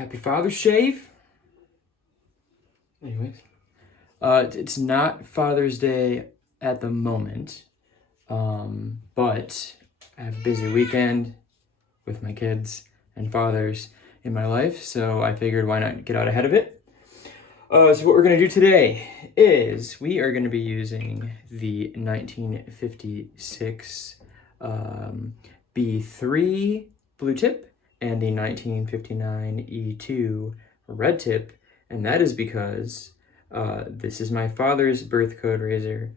Happy Father's Shave. Anyways, it's not Father's Day at the moment, but I have a busy weekend with my kids and fathers in my life, so I figured why not get out ahead of it. So what we're going to do today is we are going to be using the 1956 B3 blue tip and the 1959 E2 red tip, and that is because this is my father's birthday code razor,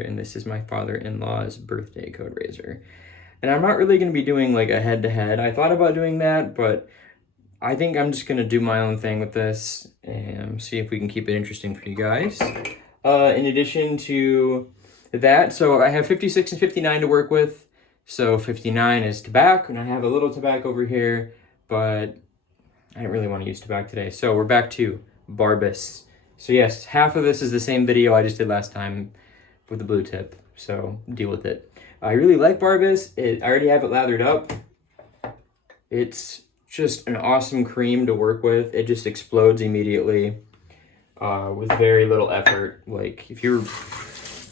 and this is my father-in-law's birthday code razor. And I'm not really going to be doing like a head-to-head. I thought about doing that, but I think I'm just going to do my own thing with this and see if we can keep it interesting for you guys. In addition to that, so I have 56 and 59 to work with. So 59 is tobacco, and I have a little tobacco over here, but I didn't really want to use tobacco today. So we're back to Barbus. So yes, half of this is the same video I just did last time with the blue tip, so deal with it. I really like Barbus. I already have it lathered up. It's just an awesome cream to work with. It just explodes immediately with very little effort. Like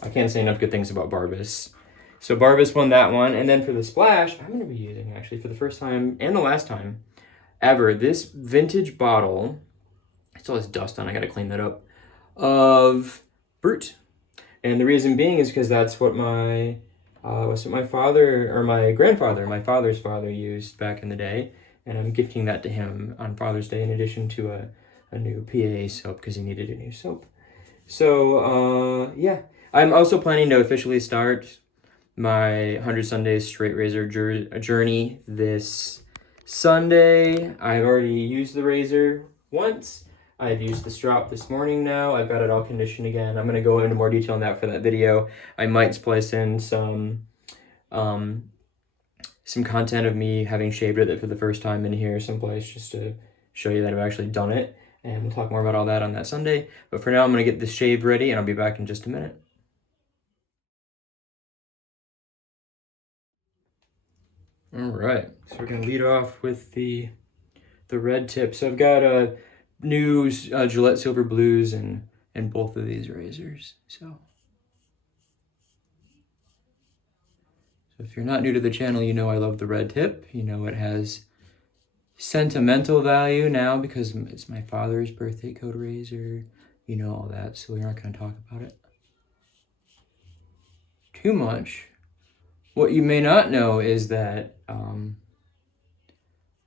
I can't say enough good things about Barbus. So Barbus won that one. And then for the splash, I'm going to be using actually for the first time and the last time ever, this vintage bottle. It still has dust on, I got to clean that up, of Brute. And the reason being is because that's what my father's father used back in the day. And I'm gifting that to him on Father's Day in addition to a new PA soap because he needed a new soap. So, yeah. I'm also planning to officially start my 100 Sundays straight razor journey this Sunday. I've already used the razor once. I've used the strop this morning now. I've got it all conditioned again. I'm going to go into more detail on that for that video. I might splice in some content of me having shaved with it for the first time in here someplace just to show you that I've actually done it. And we'll talk more about all that on that Sunday. But for now, I'm going to get this shave ready and I'll be back in just a minute. All right, so we're going to lead off with the red tip. So I've got new Gillette Silver Blues in both of these razors. So if you're not new to the channel, you know I love the red tip. You know it has sentimental value now because it's my father's birthday code razor. You know all that, so we're not going to talk about it too much. What you may not know is that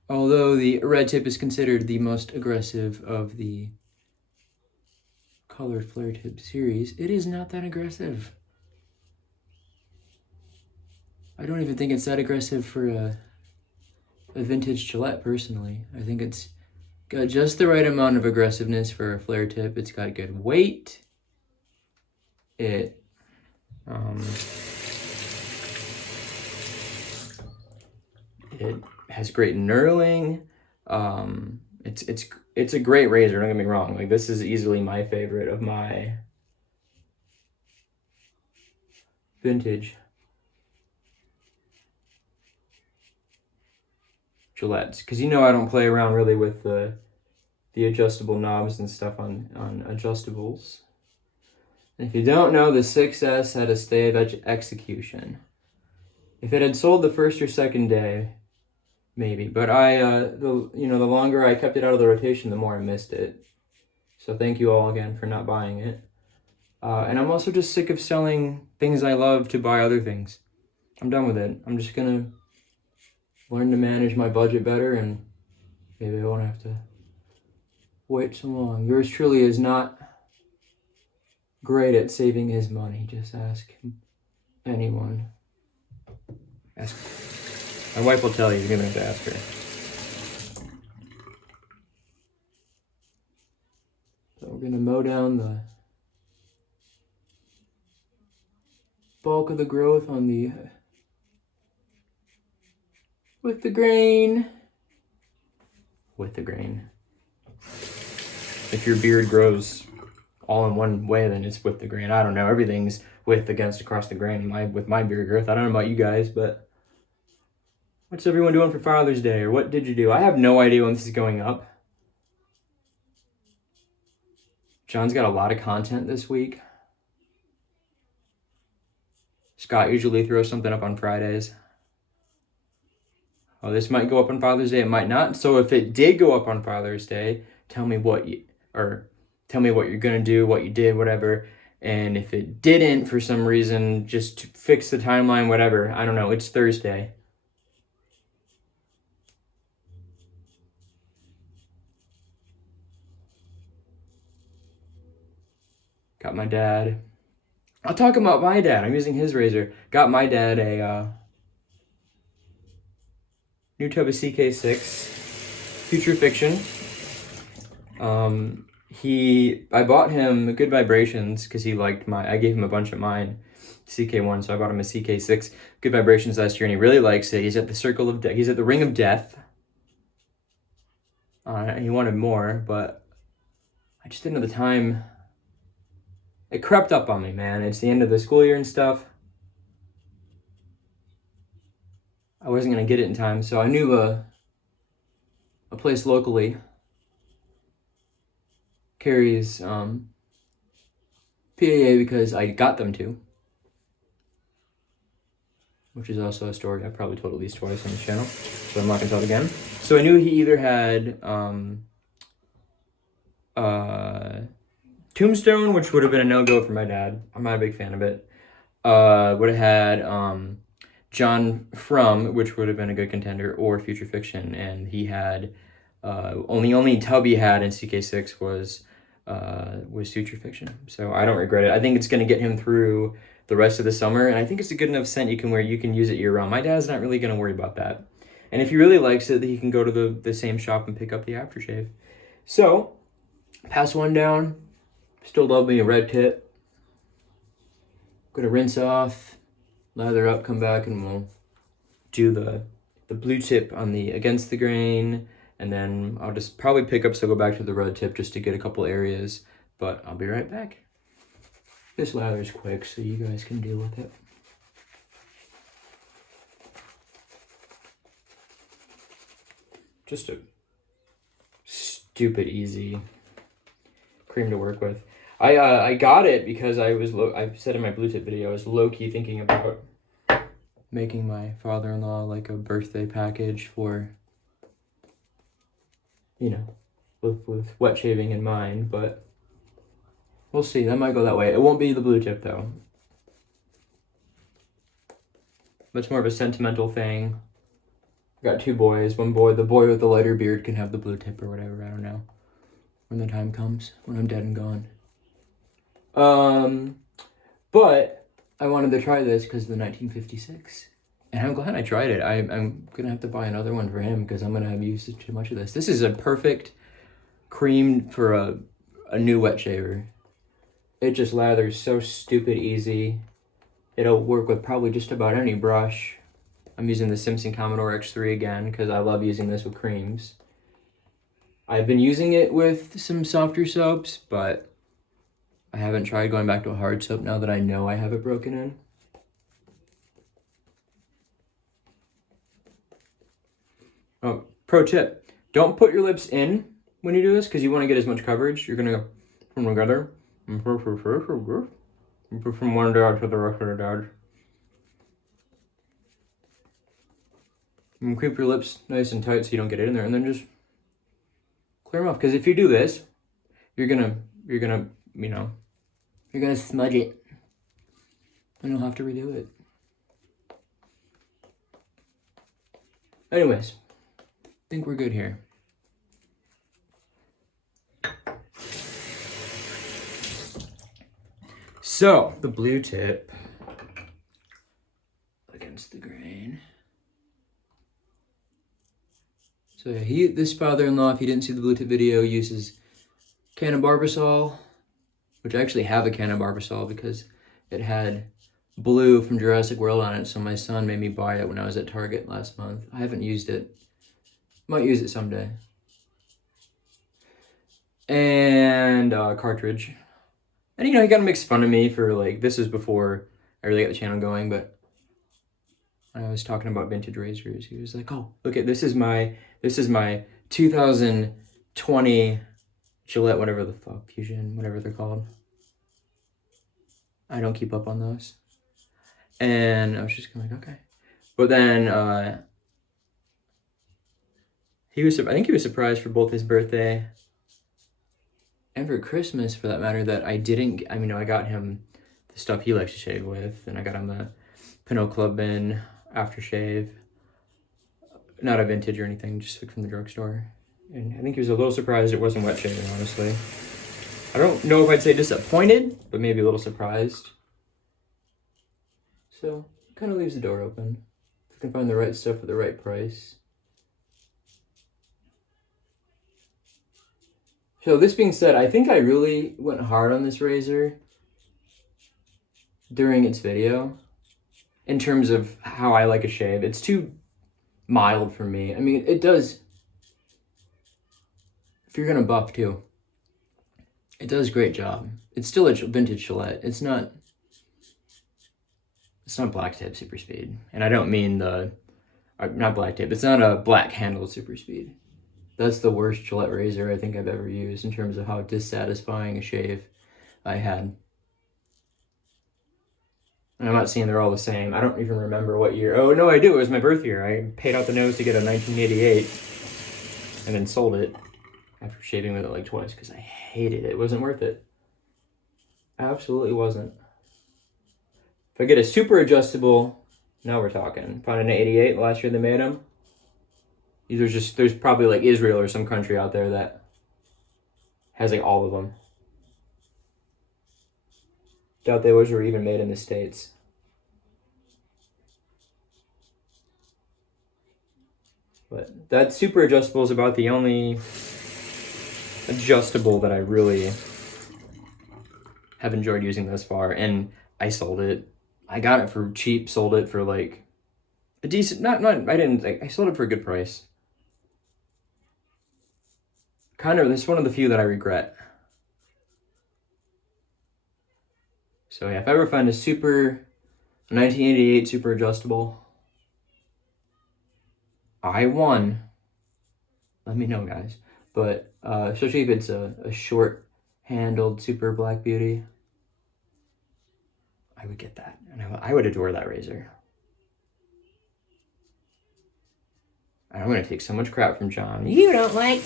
although the red tip is considered the most aggressive of the colored flare tip series, it is not that aggressive. I don't even think it's that aggressive for a vintage Gillette, personally. I think it's got just the right amount of aggressiveness for a flare tip. It's got good weight. It has great knurling. It's a great razor, don't get me wrong. Like, this is easily my favorite of my vintage Gillettes, because you know I don't play around really with the adjustable knobs and stuff on adjustables. And if you don't know, the 6S had a stay of execution. If it had sold the first or second day, maybe. But the longer I kept it out of the rotation, the more I missed it. So thank you all again for not buying it. And I'm also just sick of selling things I love to buy other things. I'm done with it. I'm just gonna learn to manage my budget better, and maybe I won't have to wait so long. Yours truly is not great at saving his money. Just ask anyone. Ask. My wife will tell you. You're gonna have to ask her. So we're gonna mow down the bulk of the growth on the with the grain. If your beard grows all in one way, then it's with the grain. I don't know. Everything's with against across the grain with my beard growth. I don't know about you guys, but What's everyone doing for Father's Day, or what did you do? I have no idea when this is going up. John's got a lot of content this week. Scott usually throws something up on Fridays. Oh, this might go up on Father's Day, it might not. So if it did go up on Father's Day, tell me what you're gonna do, what you did, whatever. And if it didn't for some reason, just fix the timeline, whatever. I don't know. It's Thursday. Got my dad. I'll talk about my dad. I'm using his razor. Got my dad a new tub of CK6, Future Fiction. I bought him Good Vibrations because he liked I gave him a bunch of mine, CK1, so I bought him a CK6 Good Vibrations last year, and he really likes it. He's at he's at the Ring of Death. He wanted more, but I just didn't have the time. It crept up on me, man. It's the end of the school year and stuff. I wasn't gonna get it in time, so I knew a place locally carries PAA because I got them to, which is also a story I've probably told at least twice on the channel, so I'm not gonna tell it again. So I knew he either had Tombstone, which would have been a no-go for my dad. I'm not a big fan of it. Would have had John From, which would have been a good contender, or Future Fiction, and he had only tub he had in CK6 was Future Fiction. So I don't regret it. I think it's going to get him through the rest of the summer, and I think it's a good enough scent you can use it year-round. My dad's not really going to worry about that. And if he really likes it, he can go to the same shop and pick up the aftershave. So, pass one down. Still love me a red tip. Gonna rinse off, lather up, come back, and we'll do the blue tip on the against the grain, and then I'll just probably pick up, so go back to the red tip just to get a couple areas, but I'll be right back. This lather's quick, so you guys can deal with it. Just a stupid easy cream to work with. I got it because I said in my blue tip video, I was low-key thinking about making my father-in-law like a birthday package for, with wet shaving in mind, but we'll see. That might go that way. It won't be the blue tip though. It's more of a sentimental thing. I got two boys. The boy with the lighter beard can have the blue tip or whatever, I don't know. When the time comes, when I'm dead and gone. But I wanted to try this because of the 1956. And I'm glad I tried it. I'm going to have to buy another one for him because I'm going to have used too much of this. This is a perfect cream for a new wet shaver. It just lathers so stupid easy. It'll work with probably just about any brush. I'm using the Simpson Commodore X3 again because I love using this with creams. I've been using it with some softer soaps, but I haven't tried going back to a hard soap now that I know I have it broken in. Oh, pro tip, don't put your lips in when you do this because you want to get as much coverage. You're going to go from together, from one dad to the rest of the dad. And keep your lips nice and tight so you don't get it in there, and then just clear them off. Because if you do this, you're gonna smudge it, and you'll have to redo it. Anyways, I think we're good here. So the blue tip against the grain. So yeah, this father-in-law, if you didn't see the blue tip video, uses can of Barbasol, which I actually have a can of Barbasol because it had blue from Jurassic World on it, so my son made me buy it when I was at Target last month. I haven't used it. Might use it someday. And cartridge. And he kind of makes fun of me for this is before I really got the channel going, but I was talking about vintage razors. He was like, "Oh, look at this is my 2020 Gillette, whatever the fuck, Fusion, whatever they're called. I don't keep up on those." And I was just kind of like, okay. But then I think he was surprised for both his birthday and for Christmas, for that matter, that I got him the stuff he likes to shave with, and I got him the Pinot Club Bin aftershave. Not a vintage or anything, just from the drugstore. And I think he was a little surprised it wasn't wet shaving, honestly. I don't know if I'd say disappointed, but maybe a little surprised. So, kind of leaves the door open. If I can find the right stuff at the right price. So this being said, I think I really went hard on this razor during its video in terms of how I like a shave. It's too mild for me. I mean, it does, if you're gonna buff too, it does a great job. It's still a vintage Gillette. It's not black tip super speed. And I don't mean not black tip, it's not a black handled super speed. That's the worst Gillette razor I think I've ever used in terms of how dissatisfying a shave I had. And I'm not saying they're all the same. I don't even remember what year. Oh, no, I do. It was my birth year. I paid out the nose to get a 1988 and then sold it after shaving with it like twice because I hated it. It wasn't worth it. Absolutely wasn't. If I get a super adjustable, now we're talking. Found an 88 last year they made them. There's probably like Israel or some country out there that has like all of them. Doubt they were even made in the States. But that super adjustable is about the only adjustable that I really have enjoyed using thus far. And I sold it. I got it for cheap, sold it for like a decent, I sold it for a good price. It's one of the few that I regret. So yeah, if I ever find a 1988 super adjustable, I won. Let me know, guys. But especially if it's a short-handled super Black Beauty, I would get that. And I would adore that razor. And I'm going to take so much crap from John. You don't like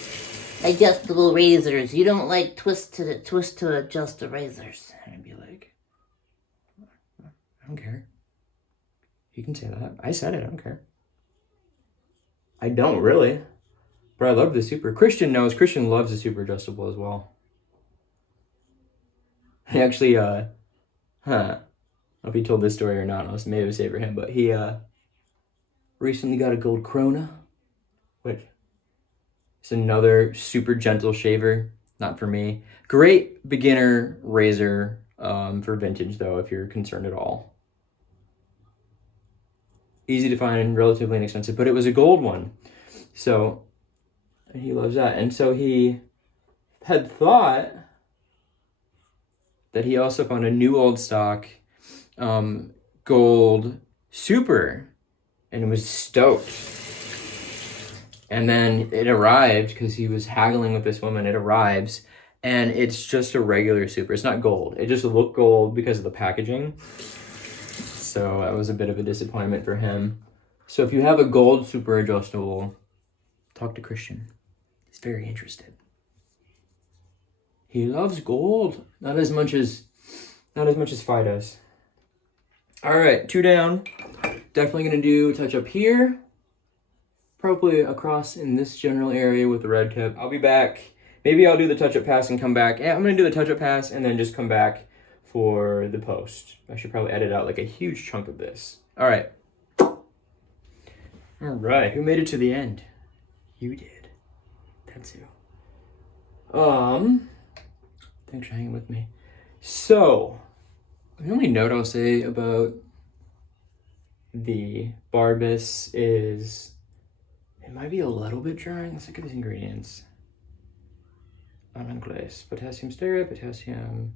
adjustable razors. You don't like twist to adjust the razors. And I'd be like, I don't care. You can say that. I said it. I don't care. I don't really. But I love the super. Christian knows. Christian loves the super adjustable as well. He actually, I don't know if he told this story or not. Maybe it was saved for him. But he recently got a gold Corona, which is another super gentle shaver. Not for me. Great beginner razor for vintage, though, if you're concerned at all. Easy to find and relatively inexpensive, but it was a gold one. So, and he loves that. And so he had thought that he also found a new old stock gold super and was stoked. And then it arrived because he was haggling with this woman. It arrives and it's just a regular super. It's not gold. It just looked gold because of the packaging. So that was a bit of a disappointment for him. So if you have a gold super adjustable, talk to Christian. He's very interested. He loves gold. Not as much as Phi does. All right, 2 down. Definitely gonna do touch up here. Probably across in this general area with the red tip. I'll be back. Maybe I'll do the touch up pass and come back. Yeah, I'm gonna do the touch up pass and then just come back for the post. I should probably edit out like a huge chunk of this. All right. Who made it to the end? You did. That's who. Thanks for hanging with me. So, the only note I'll say about the Barbus is it might be a little bit drying. Let's look at these ingredients. Anglais, potassium stearate, potassium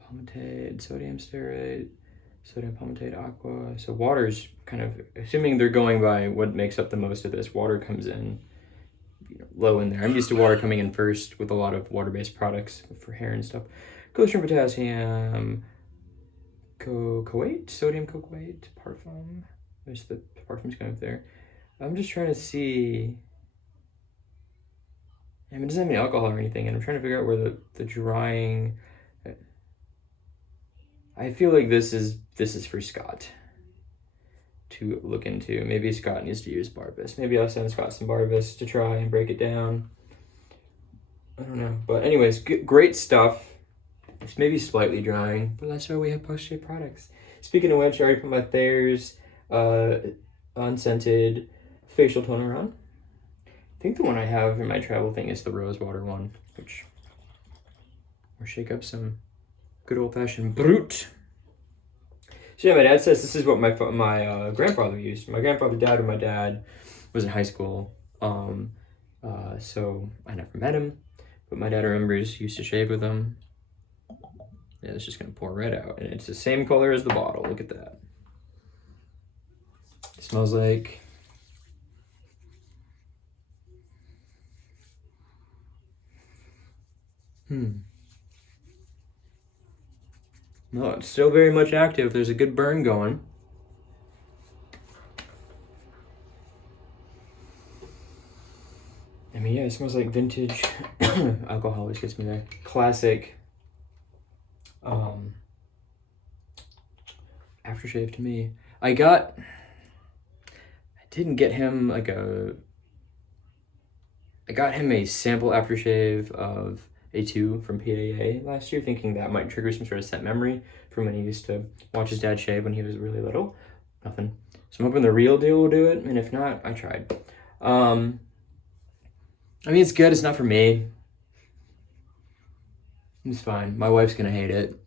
palmitate, sodium stearate, Sodium palmitate, aqua. So water's kind of, assuming they're going by what makes up the most of this, water comes in low in there. I'm used to water coming in first with a lot of water-based products for hair and stuff. Glycerin, potassium, cocoate, sodium cocoate, parfum. There's the parfum's kind of there. I'm just trying to see. I mean, it doesn't have any alcohol or anything, and I'm trying to figure out where the drying. I feel like this is for Scott to look into. Maybe Scott needs to use Barbus. Maybe I'll send Scott some Barbus to try and break it down. I don't know. But anyways, great stuff. It's maybe slightly drying, but that's why we have post-shave products. Speaking of which, I already put my Thayer's unscented facial toner on. I think the one I have in my travel thing is the rose water one, which we'll shake up some good old-fashioned brute. So yeah, my dad says this is what my grandfather used. My grandfather died when my dad was in high school. So I never met him, but my dad remembers he used to shave with him. Yeah, it's just gonna pour right out, and it's the same color as the bottle. Look at that. It smells like No, it's still very much active. There's a good burn going. I mean, yeah, it smells like vintage. Alcohol always gets me there. Classic aftershave to me. I didn't get him I got him a sample aftershave of A2 from PAA last year, thinking that might trigger some sort of scent memory from when he used to watch his dad shave when he was really little. Nothing. So I'm hoping the real deal will do it, and if not, I tried. I mean, it's good. It's not for me. It's fine. My wife's gonna hate it.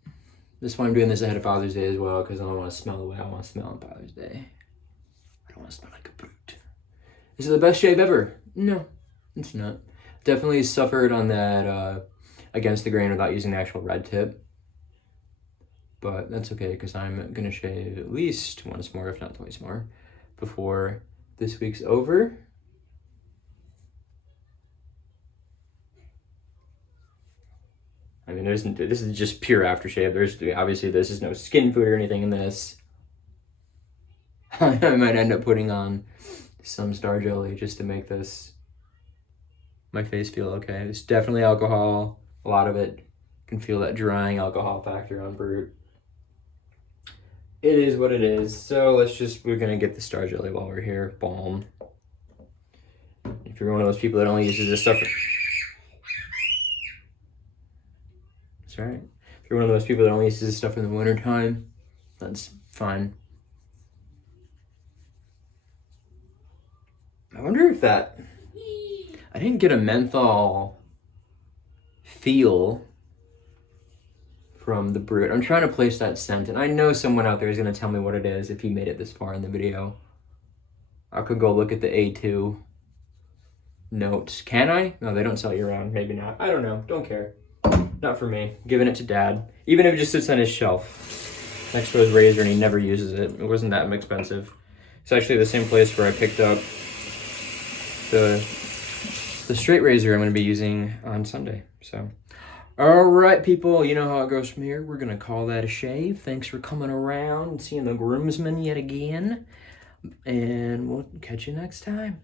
That's why I'm doing this ahead of Father's Day as well, because I don't want to smell the way I want to smell on Father's Day. I don't want to smell like a brute. Is it the best shave ever? No, it's not. Definitely suffered on that against the grain without using the actual red tip. But that's okay, because I'm going to shave at least once more, if not twice more, before this week's over. I mean, this is just pure aftershave. Obviously, this is no skin food or anything in this. I might end up putting on some star jelly just to make my face feel okay. It's definitely alcohol. A lot of it. Can feel that drying alcohol factor on brute. It is what it is. So we're gonna get the star jelly while we're here. Balm. If you're one of those people that only uses this stuff. That's right. If you're one of those people that only uses this stuff in the wintertime, that's fine. I wonder if I didn't get a menthol feel from the brute. I'm trying to place that scent, and I know someone out there is going to tell me what it is if he made it this far in the video. I could go look at the A2 notes. Can I? No, they don't sell you around. Maybe not. I don't know. Don't care. Not for me. Giving it to Dad. Even if it just sits on his shelf next to his razor and he never uses it. It wasn't that expensive. It's actually the same place where I picked up the straight razor I'm going to be using on Sunday. So, all right, people, you know how it goes from here. We're going to call that a shave. Thanks for coming around and seeing the groomsmen yet again. And we'll catch you next time.